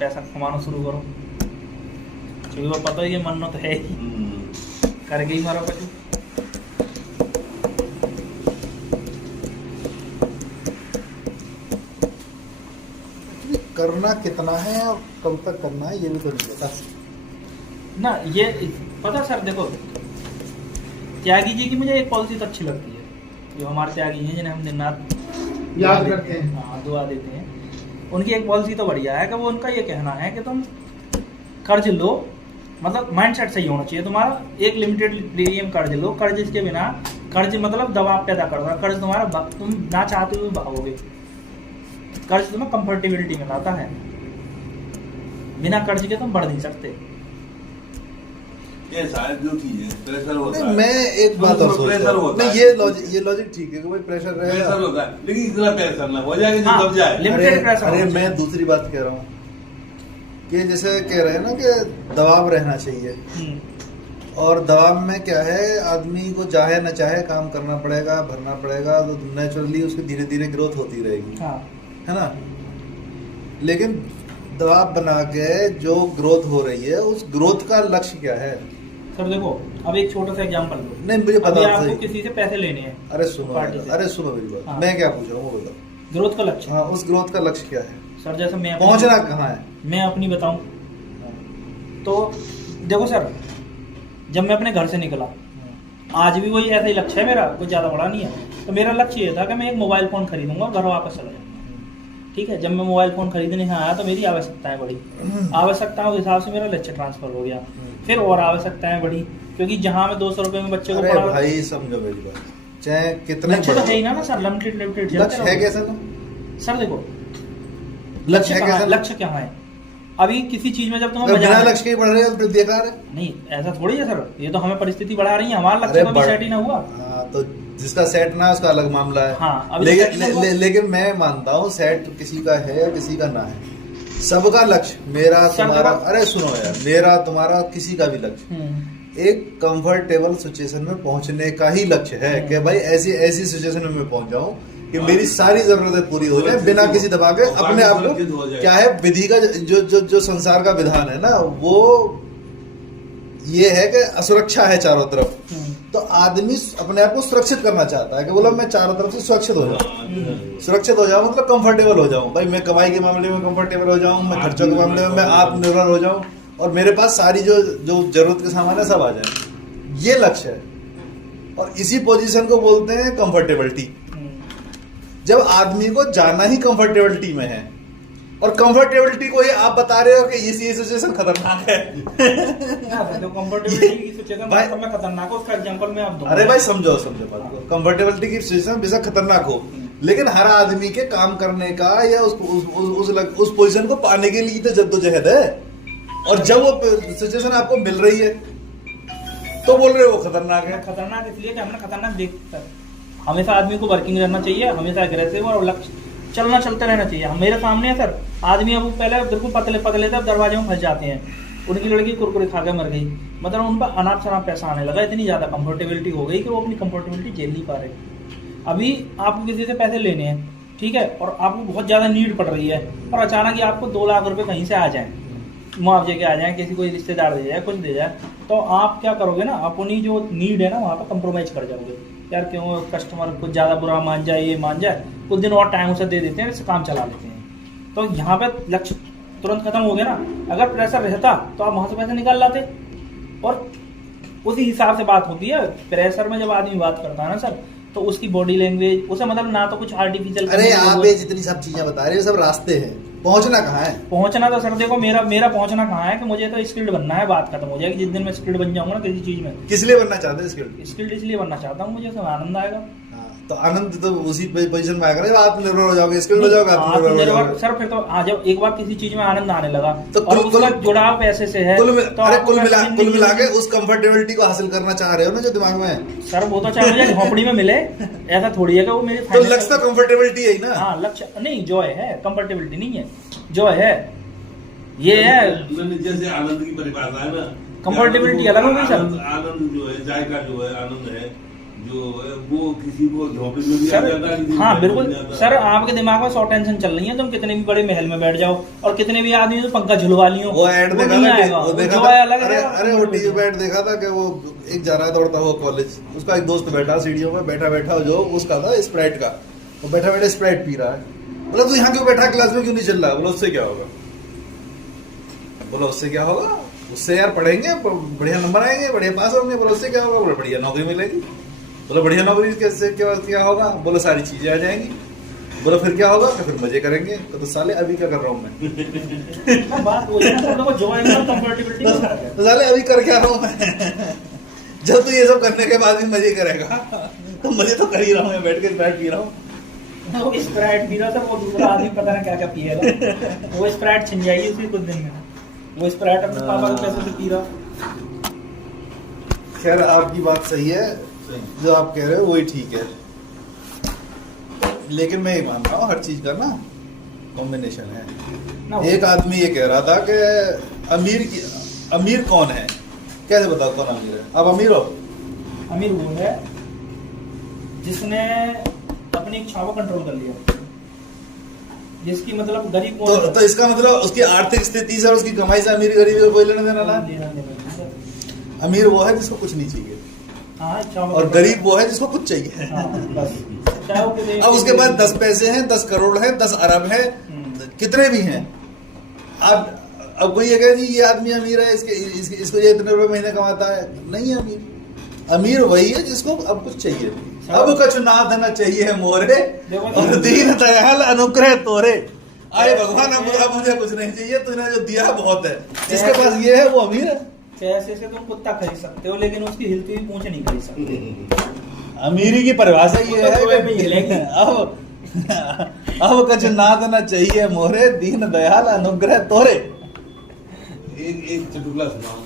पैसा कमाना शुरू करो, क्योंकि वो पता है ये मन्नत है ही, करके ही मारो पति। करना कितना है और कब तक करना है ये भी तो नहीं पता ना। ये पता सर देखो, त्यागी जी की मुझे एक पॉलिसी तो अच्छी लगती है, जो हमारे त्यागी हैं जिन्हें हम दिन रात याद करते हैं, हाँ दुआ देते हैं। उनकी एक पॉलिसी तो बढ़िया है कि वो उनका ये कहना है कि तुम कर्ज लो, मतलब माइंडसेट सही होना चाहिए तुम्हारा। एक लिमिटेड प्रीमियम कर्ज लो, कर्ज इसके बिना, कर्ज मतलब दबाव पैदा करता है, कर्ज तुम्हारा तुम ना चाहते हुए भागोगे, कर्ज तुम्हें कंफर्टेबिलिटी में लाता है, बिना कर्ज के तुम बढ़ नहीं सकते। ये शायद जो चीज है प्रेशर होता है। मैं एक बात और सोच रहा हूं, नहीं ये लॉजिक ठीक है कि भाई प्रेशर रहेगा, प्रेशर होता है, लेकिन इतना प्रेशर ना हो जाए कि जो दब जाए। Limited pressure. अरे मैं दूसरी बात कह रहा हूँ कि जैसे कह रहे हैं ना कि दबाव रहना चाहिए, और दबाव में क्या है, आदमी को चाहे न चाहे काम करना पड़ेगा, भरना पड़ेगा, तो नेचुरली उसकी धीरे धीरे ग्रोथ होती रहेगी, हाँ। है ना। लेकिन दबाव बना के जो ग्रोथ हो रही है, उस ग्रोथ का लक्ष्य क्या है? सर देखो, अब एक छोटा सा एग्जांपल लो। नहीं मुझे अभी पता आपको किसी से पैसे लेने हैं, अरे सुनो मेरी बात, हाँ। मैं क्या पूछ रहा हूँ वो बताओ। ग्रोथ का लक्ष्य। हाँ, उस ग्रोथ का लक्ष्य क्या है? सर जैसे मैं पहुंचना कहाँ है? मैं अपनी बताऊं तो देखो सर, जब मैं अपने घर से निकला, आज भी वही ऐसा ही लक्ष्य है मेरा, कुछ ज्यादा बड़ा नहीं है। तो मेरा लक्ष्य ये था कि मैं एक मोबाइल फोन खरीदूंगा, घर वापस चला जाऊंगा। ठीक है, जब मैं मोबाइल फोन खरीदने यहाँ आया तो मेरी आवश्यकताएं बढ़ी, आवश्यकताओं के हिसाब से मेरा लक्ष्य ट्रांसफर हो गया, फिर और आवश्यकताएं बढ़ी, क्योंकि जहाँ मैं 200 रुपए में बच्चे को अरे पढ़ा, भाई समझो मेरी बात, चाहे कितने लक्ष्य तो है ही ना सर, लिमिटेड लक्ष्य है कैसा ना? सर देखो लक्ष्य है कैसा? लक्ष्य क्या है? अभी किसी चीज में जब तुम्हें बिना मजा लक्ष्य के बढ़ रहे हो तो बेकार है। नहीं, ऐसा थोड़ी है सर, ये तो हमें परिस्थिति बढ़ा रही है, हमारा लक्ष्य कभी सेट ही ना हुआ। हाँ, तो जिसका सेट ना है उसका अलग मामला है। हाँ, अभी लेकिन मैं मानता हूँ सेट किसी का है या किसी का ना है, सबका लक्ष्य, मेरा तुम्हारा, अरे सुनो यार, मेरा तुम्हारा किसी का भी लक्ष्य एक कंफर्टेबल सिचुएशन में पहुंचने का ही लक्ष्य है कि भाई ऐसी ऐसी सिचुएशन में मैं पहुंच जाऊं कि मेरी सारी जरूरतें पूरी हो जाए बिना किसी दबाव के, अपने आप को क्या है, विधि का जो संसार का विधान है ना, वो ये है कि असुरक्षा है चारों तरफ, तो आदमी अपने आप को सुरक्षित करना चाहता है कि बोला मैं चारों तरफ से सुरक्षित हो जाऊं, सुरक्षित हो जाऊं मतलब कंफर्टेबल हो जाऊं, भाई मैं कमाई के मामले में कंफर्टेबल हो जाऊं, मैं खर्चों के मामले में मैं आत्मनिर्भर हो जाऊं, और मेरे पास सारी जो जरूरत के सामान है सब आ जाए, ये लक्ष्य है। और इसी पोजीशन को बोलते हैं कंफर्टेबिलिटी। जब आदमी को जाना ही कंफर्टेबिलिटी में है, और कंफर्टेबिलिटी को ये आप बता रहे हो कि ये सिचुएशन खतरनाक है। तो कंफर्टेबिलिटी की सिचुएशन में खतरनाक हो, उसका एग्जांपल मैं आप दूंगा। अरे भाई समझो बात को, कंफर्टेबिलिटी की सिचुएशन बेशक खतरनाक हो, लेकिन हर आदमी के काम करने का या उस पोजीशन को पाने के लिए तो जद्दोजहद है, और जब वो सिचुएशन आपको मिल रही है तो बोल रहे हो वो खतरनाक है। खतरनाक इसलिए कि हमने खतरनाक देखा। हमेशा आदमी को वर्किंग रहना चाहिए, हमेशा अग्रेसिव और लक्ष्य चलते रहना चाहिए। मेरे सामने है सर, आदमी अब पहले बिल्कुल पतले थे, दरवाजे में फंस जाते हैं, उनकी लड़की कुरकुरे खा के मर गई, मतलब उन पर अनाप शनाप पैसा आने लगा, इतनी ज्यादा कंफर्टेबिलिटी हो गई कि वो अपनी कंफर्टेबिलिटी झेल नहीं पा रहे। अभी आपको किसी से पैसे लेने हैं, ठीक है, और आपको बहुत ज्यादा नीड पड़ रही है, और अचानक ही आपको 2 लाख रुपए कहीं से आ जाए, मुआवजे के आ जाए, किसी कोई रिश्तेदार दे जाए, कुछ दे जाए, तो आप क्या करोगे ना, अपनी जो नीड है ना वहाँ पर कंप्रोमाइज कर जाओगे। यार क्यों कस्टमर कुछ ज़्यादा बुरा मान जाए, ये मान जाए, कुछ दिन और टाइम उसे दे देते हैं, इससे काम चला लेते हैं। तो यहाँ पे लक्ष्य तुरंत खत्म हो गया ना। अगर प्रेशर रहता तो आप वहाँ से पैसे निकाल लाते, और उसी हिसाब से बात होती है। प्रेशर में जब आदमी बात करता है ना सर, तो उसकी बॉडी लैंग्वेज, उसे मतलब ना तो कुछ आर्टिफिशियल। अरे आप ये जितनी सब चीजें बता रहे हैं सब रास्ते हैं, पहुंचना कहाँ है? पहुंचना तो सर देखो, मेरा पहुंचना कहाँ है कि मुझे तो स्किल्ड बनना है, बात खत्म हो जाएगी जिस दिन मैं स्किल्ड बन जाऊंगा ना किसी चीज में। किस लिए बनना चाहते हैं स्किल्ड? स्किल्ड इसलिए बनना चाहता हूँ, मुझे उसमें आनंद आएगा। तो आनंद तो उसी पोजीशन में आएगा ना, आत्मनिर्भर हो जाओगे, स्किल्ड हो जाओगे, आत्मनिर्भर सर। फिर तो जब एक बार किसी चीज में आनंद आने लगा तो और उसका जुड़ाव पैसे से है, कुल मिला के उस कंफर्टेबिलिटी को हासिल करना चाह रहे हो ना जो दिमाग में है सर, वो तो चाहे मुझे झोपड़ी में मिले, ऐसा थोड़ी है कि वो मेरी तो लक्ष्य तो कंफर्टेबिलिटी है ना। हाँ, लक्ष्य नहीं, जॉय है, कंफर्टेबिलिटी नहीं है, जॉय है, ये है। जैसे आनंद की परिभाषा है ना, कंफर्टेबिलिटी अलग हो गई सर। आनंद जो है, जायका जो है, आनंद है, जो है वो किसी को झोंपड़ी में भी आ सर जाता है, किसी को हाँ महल में बिल्कुल भी आता है। सर, आपके दिमाग में 100 टेंशन चल रही है, तुम कितने भी बड़े महल में बैठ जाओ और कितने भी आदमी तो पंखा झुलवा लियो, वो ऐड देखा नहीं था आएगा, वो देखा जो था है अलग अरे है। अरे वो टीवी पे ऐड देखा था कि वो एक जा रहा दौड़ता हुआ कॉलेज, उसका एक दोस्त बैठा सीढ़ियों में, बैठा बैठा जो उसका था स्प्राइट का, वो बैठा बैठा स्प्राइट पी रहा है। बोला तू यहाँ क्यों बैठा, क्लास में क्यों नहीं चल रहा? बोला उससे क्या होगा? बोला उससे क्या होगा, उससे यार पढ़ेंगे, बढ़िया नंबर आएंगे, बढ़िया पास होंगे। बोला उससे क्या होगा? बोला बढ़िया नौकरी मिलेगी। बोला बढ़िया नौकरी कैसे क्या होगा? बोला सारी चीजें आ जाएंगी। बोला फिर क्या होगा? फिर मजे करेंगे। तो साले अभी क्या कर रहा हूँ मैं? बात वही है ना, सब लोगों को joy और comfortability का फर्क है। तो साले अभी कर क्या रहा हूँ मैं? जब तू ये सब करने के बाद भी मजे करेगा तो मजे तो कर ही रहा हूँ, मैं बैठ के स्प्राइट पी रहा हूँ। वो स्प्राइट पी रहा सर, वो दूसरा आदमी पता नहीं क्या क्या पिएगा, वो स्प्राइट छिन जाएगी उसी कुछ दिन में। वो स्प्राइट अपने पापा के पैसे से पी रहा। खैर आपकी बात सही है, जो आप कह रहे हो वही ठीक है, लेकिन मैं ये मानता हूँ हर चीज का ना कॉम्बिनेशन ना है। एक आदमी ये कह रहा था कि अमीर कौन है, कैसे बताओ कौन अमीर है? आप अमीर हो? अमीर वो है जिसने अपनी इच्छाओं को कंट्रोल कर लिया, जिसकी मतलब गरीब कौन है? तो इसका मतलब उसकी आर्थिक स्थिति से और उसकी कमाई से अमीर गरीबी का कोई लेना देना ना है। लेना देना सर। अमीर वो है जिसको कुछ नहीं चाहिए, हाँ, इच्छाओं को और control- गरीब वो है जिसको कुछ चाहिए। हाँ, बस चाहे वो किसी- अब उसके पास 10 पैसे हैं, 10 करोड़ है, 10 अरब है, कितने भी हैं। अब कोई ये कहे जी ये आदमी अमीर है, इसको ये इतने रुपए महीने कमाता है, नहीं है अमीर। अमीर वही है जिसको अब कुछ चाहिए, अब कुछ ना देना चाहिए मोरे, और दीन दयाल अनुग्रह तोरे। आए भगवान अब मुझे कुछ नहीं चाहिए, तूने जो दिया बहुत है। जिसके पास ये है वो अमीर है। पैसे से तुम कुत्ता खरीद सकते हो, लेकिन उसकी हिलती हुई पूंछ नहीं खरीद सकते। अमीरी की परिभाषा ये तो है भी हिलेगी। अब कुछ ना देना चाहिए मोरे, दीन दयाल अनुग्रह तोरे। एक चुटकुला सुनाऊं।